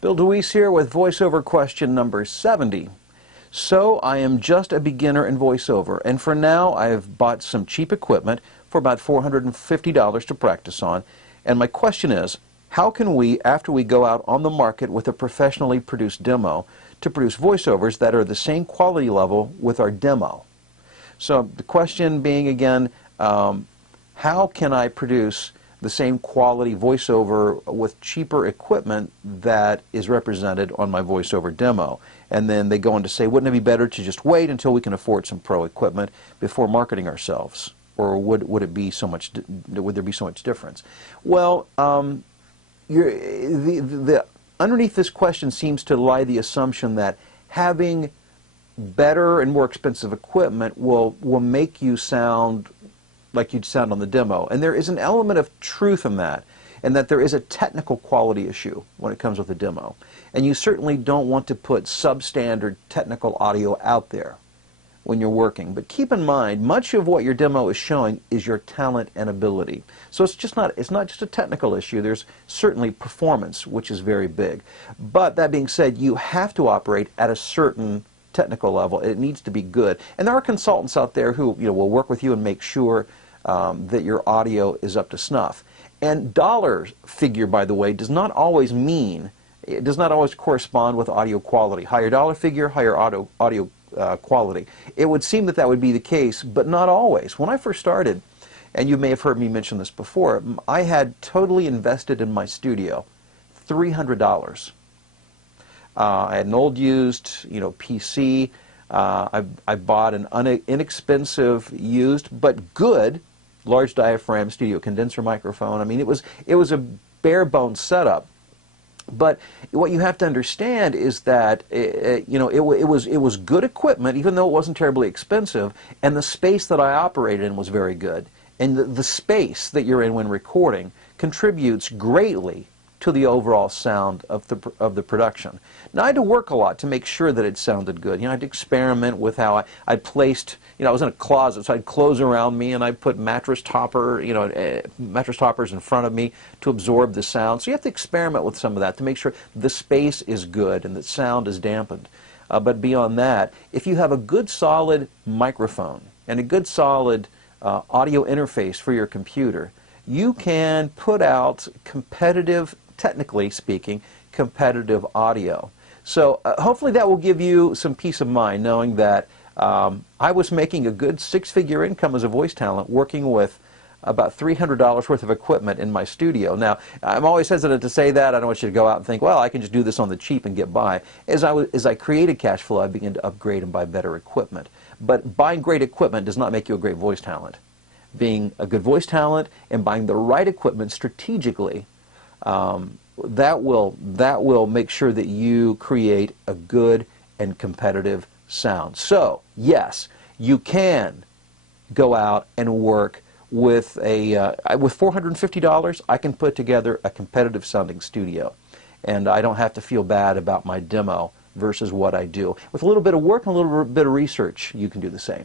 Bill DeWeese here with voiceover question number 70. So I am just a beginner in voiceover, and for now I have bought some cheap equipment for about $450 to practice on, and my question is, how can we, after we go out on the market with a professionally produced demo, to produce voiceovers that are the same quality level with our demo? So the question being again, how can I produce the same quality voiceover with cheaper equipment that is represented on my voiceover demo? And then they go on to say, wouldn't it be better to just wait until we can afford some pro equipment before marketing ourselves? Or would there be so much difference? Well, underneath this question seems to lie the assumption that having better and more expensive equipment will make you sound like you'd sound on the demo. And there is an element of truth in that, and that there is a technical quality issue when it comes with a demo. And you certainly don't want to put substandard technical audio out there when you're working. But keep in mind, much of what your demo is showing is your talent and ability. So it's not just a technical issue. There's certainly performance, which is very big. But that being said, you have to operate at a certain technical level. It needs to be good. And there are consultants out there who will work with you and make sure that your audio is up to snuff. And dollar figure, by the way, does not always correspond with audio quality. Higher dollar figure, higher audio quality. It would seem that would be the case, but not always. When I first started, and you may have heard me mention this before, I had totally invested in my studio $300. I had an old used PC. I bought an inexpensive used but good large diaphragm studio condenser microphone. I mean, it was a bare bones setup. But what you have to understand is that it was good equipment, even though it wasn't terribly expensive, and the space that I operated in was very good. And the space that you're in when recording contributes greatly to the overall sound of the production. Now, I had to work a lot to make sure that it sounded good. I had to experiment with how I placed. I was in a closet, so I'd clothes around me, and I'd put mattress toppers in front of me to absorb the sound. So you have to experiment with some of that to make sure the space is good and the sound is dampened. But beyond that, if you have a good solid microphone and a good solid audio interface for your computer, you can put out competitive, technically speaking, competitive audio. So hopefully that will give you some peace of mind, knowing that I was making a good six-figure income as a voice talent working with about $300 worth of equipment in my studio. Now, I'm always hesitant to say that. I don't want you to go out and think, well, I can just do this on the cheap and get by. As I created cash flow, I began to upgrade and buy better equipment. But buying great equipment does not make you a great voice talent. Being a good voice talent and buying the right equipment strategically, that will make sure that you create a good and competitive sound. So yes, you can go out and work with with $450. I can put together a competitive sounding studio, and I don't have to feel bad about my demo versus what I do. With a little bit of work and a little bit of research, you can do the same.